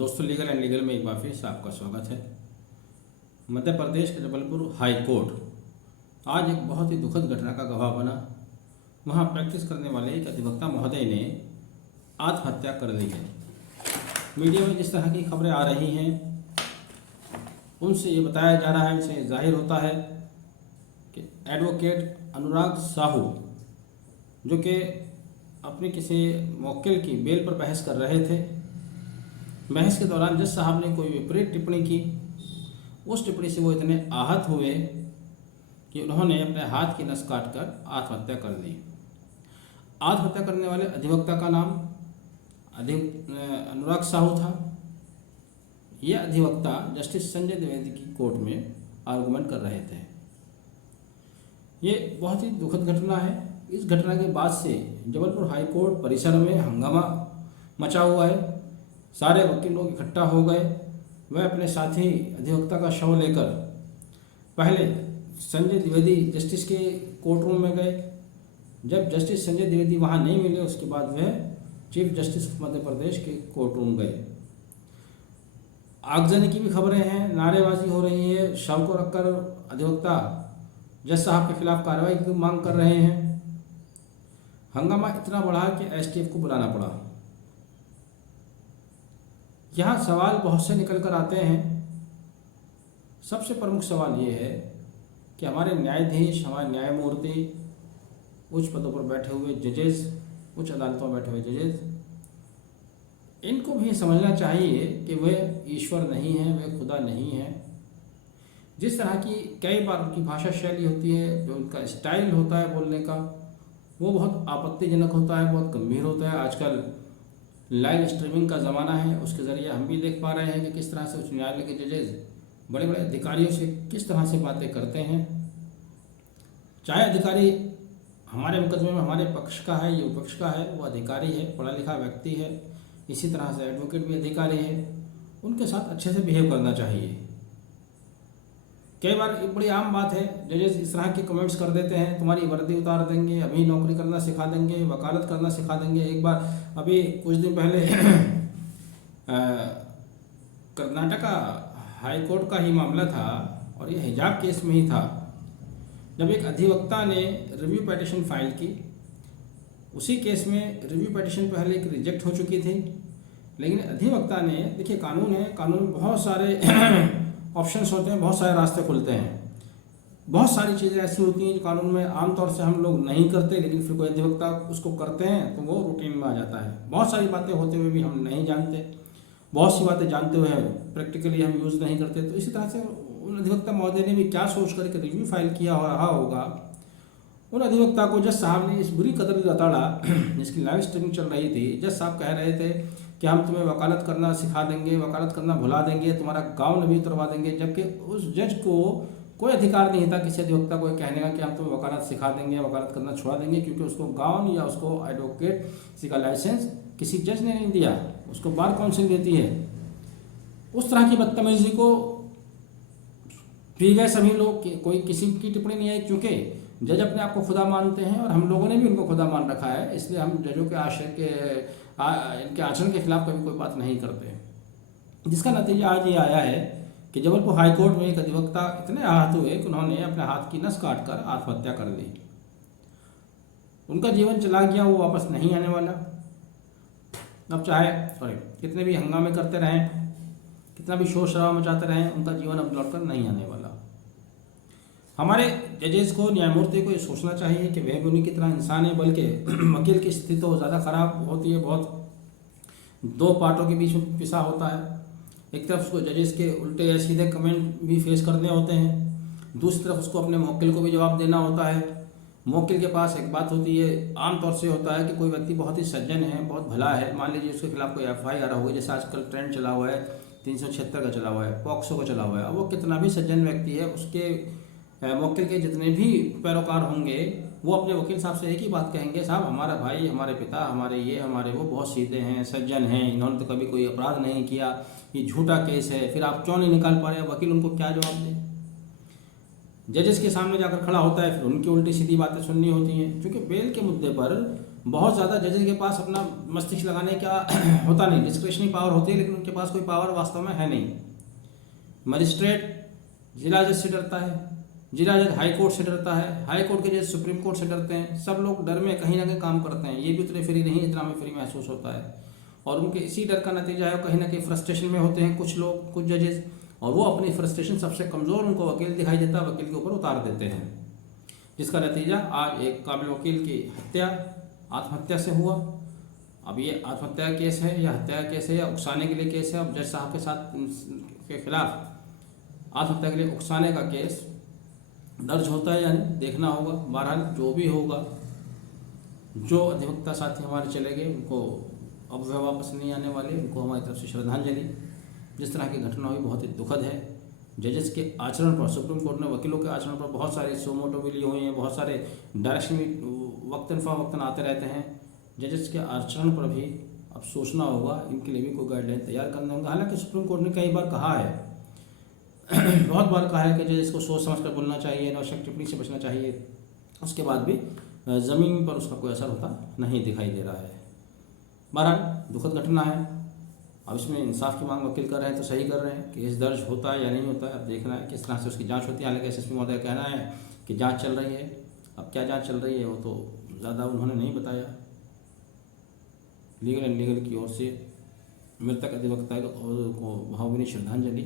दोस्तों, legal and legal में एक बार फिर से आपका स्वागत है। मध्य प्रदेश के जबलपुर हाई कोर्ट आज एक बहुत ही दुखद घटना का गवाह बना। वहां प्रैक्टिस करने वाले एक अधिवक्ता महोदय ने आत्महत्या कर ली है। मीडिया में जिस तरह की खबरें आ रही हैं उनसे ये बताया जा रहा है, उनसे जाहिर होता है कि एडवोकेट अनुराग साहू, जो कि अपने किसी मौकिल की बेल पर बहस कर रहे थे, बहस के दौरान जज साहब ने कोई विपरीत टिप्पणी की। उस टिप्पणी से वो इतने आहत हुए कि उन्होंने अपने हाथ की नस काटकर आत्महत्या कर ली। आत्महत्या करने वाले अधिवक्ता का नाम अनुराग साहू था। यह अधिवक्ता जस्टिस संजय द्विवेदी की कोर्ट में आर्गुमेंट कर रहे थे। ये बहुत ही दुखद घटना है। इस घटना के बाद से जबलपुर हाई कोर्ट परिसर में हंगामा मचा हुआ है। सारे वकील लोग इकट्ठा हो गए। वह अपने साथी अधिवक्ता का शव लेकर पहले संजय द्विवेदी जस्टिस के कोर्ट रूम में गए। जब जस्टिस संजय द्विवेदी वहां नहीं मिले, उसके बाद वह चीफ जस्टिस मध्य प्रदेश के कोर्ट रूम गए। आगजनी की भी खबरें हैं, नारेबाजी हो रही है। शव को रखकर अधिवक्ता जज साहब के खिलाफ कार्रवाई की मांग कर रहे हैं। हंगामा इतना बढ़ा कि एसटीएफ को बुलाना पड़ा। यहाँ सवाल बहुत से निकल कर आते हैं। सबसे प्रमुख सवाल ये है कि हमारे न्यायाधीश, हमारे न्यायमूर्ति, उच्च पदों पर बैठे हुए जजेस, उच्च अदालतों में बैठे हुए जजेस, इनको भी समझना चाहिए कि वे ईश्वर नहीं हैं, वे खुदा नहीं हैं। जिस तरह की कई बार उनकी भाषा शैली होती है, जो उनका स्टाइल होता है बोलने का, वो बहुत आपत्तिजनक होता है, बहुत गंभीर होता है। आजकल लाइव स्ट्रीमिंग का ज़माना है, उसके ज़रिए हम भी देख पा रहे हैं कि किस तरह से उच्च न्यायालय के जजेस बड़े बड़े अधिकारियों से किस तरह से बातें करते हैं। चाहे अधिकारी हमारे मुकदमे में हमारे पक्ष का है या विपक्ष का है, वो अधिकारी है, पढ़ा लिखा व्यक्ति है। इसी तरह से एडवोकेट भी अधिकारी है, उनके साथ अच्छे से बिहेव करना चाहिए। कई बार एक बड़ी आम बात है, जजेस इस तरह के कमेंट्स कर देते हैं, तुम्हारी वर्दी उतार देंगे, अभी नौकरी करना सिखा देंगे, वकालत करना सिखा देंगे। एक बार अभी कुछ दिन पहले कर्नाटका हाई कोर्ट का ही मामला था और ये हिजाब केस में ही था, जब एक अधिवक्ता ने रिव्यू पिटीशन फाइल की। उसी केस में रिव्यू पिटीशन पहले एक रिजेक्ट हो चुकी थी, लेकिन अधिवक्ता ने, देखिए कानून है, कानून में बहुत सारे ऑप्शंस होते हैं, बहुत सारे रास्ते खुलते हैं। बहुत सारी चीज़ें ऐसी होती हैं जो कानून में आमतौर से हम लोग नहीं करते, लेकिन फिर कोई अधिवक्ता उसको करते हैं तो वो रूटीन में आ जाता है। बहुत सारी बातें होते हुए भी हम नहीं जानते, बहुत सी बातें जानते हुए प्रैक्टिकली हम यूज़ नहीं करते। तो इसी तरह से उन अधिवक्ता महोदय ने भी क्या सोच करके रिव्यू फाइल किया रहा होगा। उन अधिवक्ता को जज साहब ने इस बुरी कदर लताड़ा, जिसकी लाइव स्ट्रीमिंग चल रही थी। जज साहब कह रहे थे कि हम तुम्हें वकालत करना सिखा देंगे, वकालत करना भुला देंगे, तुम्हारा गाँव भी उतरवा देंगे। जबकि उस जज को कोई अधिकार नहीं था किसी अधिवक्ता को कहने का कि हम तुम्हें वकालत सिखा देंगे, वकालत करना छुड़ा देंगे, क्योंकि उसको गाँव या उसको एडवोकेट का लाइसेंस किसी जज ने नहीं दिया, उसको बार काउंसिल देती है। उस तरह की बदतमीजी को पी गए सभी लोग, कोई किसी की टिप्पणी नहीं आई, क्योंकि जज अपने आप को खुदा मानते हैं और हम लोगों ने भी उनको खुदा मान रखा है। इसलिए हम जजों के इनके आचरण के खिलाफ कभी कोई बात नहीं करते। जिसका नतीजा आज ये आया है कि जबलपुर हाई कोर्ट में एक अधिवक्ता इतने आहत हुए कि उन्होंने अपने हाथ की नस काटकर आत्महत्या कर ली। उनका जीवन चला गया, वो वापस नहीं आने वाला। अब चाहे कितने भी हंगामे करते रहें, कितना भी शोर शराबा मचाते रहें, उनका जीवन अब लौटकर नहीं आने वाला। हमारे जजेस को, न्यायमूर्ति को ये सोचना चाहिए कि वह भी उन्हीं की तरह इंसान है, बल्कि वकील की स्थिति तो ज़्यादा खराब होती है। बहुत दो पार्टों के बीच में पिसा होता है। एक तरफ उसको जजेस के उल्टे या सीधे कमेंट भी फेस करने होते हैं, दूसरी तरफ उसको अपने मौकिल को भी जवाब देना होता है। मौकिल के पास एक बात होती है, आमतौर से होता है कि कोई व्यक्ति बहुत ही सज्जन है, बहुत भला है, मान लीजिए उसके खिलाफ कोई FIR होगी, जैसे आजकल ट्रेंड चला हुआ है 376 का चला हुआ है, पॉक्सो का चला हुआ है। अब वो कितना भी सज्जन व्यक्ति है, उसके वकील के जितने भी पैरोकार होंगे वो अपने वकील साहब से एक ही बात कहेंगे, साहब हमारा भाई, हमारे पिता, हमारे ये, हमारे वो बहुत सीधे हैं, सज्जन हैं, इन्होंने तो कभी कोई अपराध नहीं किया, ये झूठा केस है। फिर आप क्यों नहीं निकाल पा रहे? वकील उनको क्या जवाब दे? जजेस के सामने जाकर खड़ा होता है, फिर उनकी उल्टी सीधी बातें सुननी होती हैं, क्योंकि बेल के मुद्दे पर बहुत ज़्यादा जजेस के पास अपना मस्तिष्क लगाने का होता नहीं, डिस्क्रिशनरी पावर होती है लेकिन उनके पास कोई पावर वास्तव में है नहीं। मजिस्ट्रेट जिला जज से डरता है, जिला जज हाई कोर्ट से डरता है, हाई कोर्ट के जज सुप्रीम कोर्ट से डरते हैं। सब लोग डर में कहीं ना कहीं काम करते हैं। ये भी उतने फ्री नहीं जितना हमें फ्री महसूस होता है, और उनके इसी डर का नतीजा है कहीं ना कहीं फ्रस्ट्रेशन में होते हैं कुछ लोग, कुछ जजेस, और वो अपनी फ्रस्ट्रेशन सबसे कमज़ोर उनको वकील दिखाई देता है, वकील के ऊपर उतार देते हैं, जिसका नतीजा आज एक काबिल वकील की हत्या आत्महत्या से हुआ। अब ये आत्महत्या का केस है या हत्या का केस है या उकसाने के लिए केस है, अब जज साहब के साथ के खिलाफ आत्महत्या के लिए उकसाने का केस दर्ज होता है, यानी देखना होगा। बहरहाल जो भी होगा, जो अधिवक्ता साथी हमारे चले गए उनको अब वह वापस नहीं आने वाले, उनको हमारी तरफ से श्रद्धांजलि। जिस तरह की घटना हुई बहुत ही दुखद है। जजेस के आचरण पर, सुप्रीम कोर्ट ने वकीलों के आचरण पर बहुत सारे सोमोटो भी लिए हुए हैं, बहुत सारे डायरेक्शन भी वक्तन आते रहते हैं। जजेस के आचरण पर भी अब सोचना होगा, इनके लिए भी कोई गाइडलाइन तैयार करना होगा। हालांकि सुप्रीम कोर्ट ने कई बार कहा है बहुत बार कहा है कि जजेस को सोच समझ कर बोलना चाहिए, अनावश्यक टिप्पणी से बचना चाहिए। उसके बाद भी ज़मीन पर उसका कोई असर होता नहीं दिखाई दे रहा है। बहरहाल दुखद घटना है। अब इसमें इंसाफ की मांग वकील कर रहे हैं तो सही कर रहे हैं। केस दर्ज होता है या नहीं होता है, अब देखना है किस तरह से उसकी जांच होती है। हालांकि एसएसपी महोदय का कहना है कि जांच चल रही है। अब क्या जांच चल रही है वो तो ज़्यादा उन्होंने नहीं बताया। लीगल एंड लीगल की ओर से मृतक अधिवक्ता को भावभीनी श्रद्धांजलि।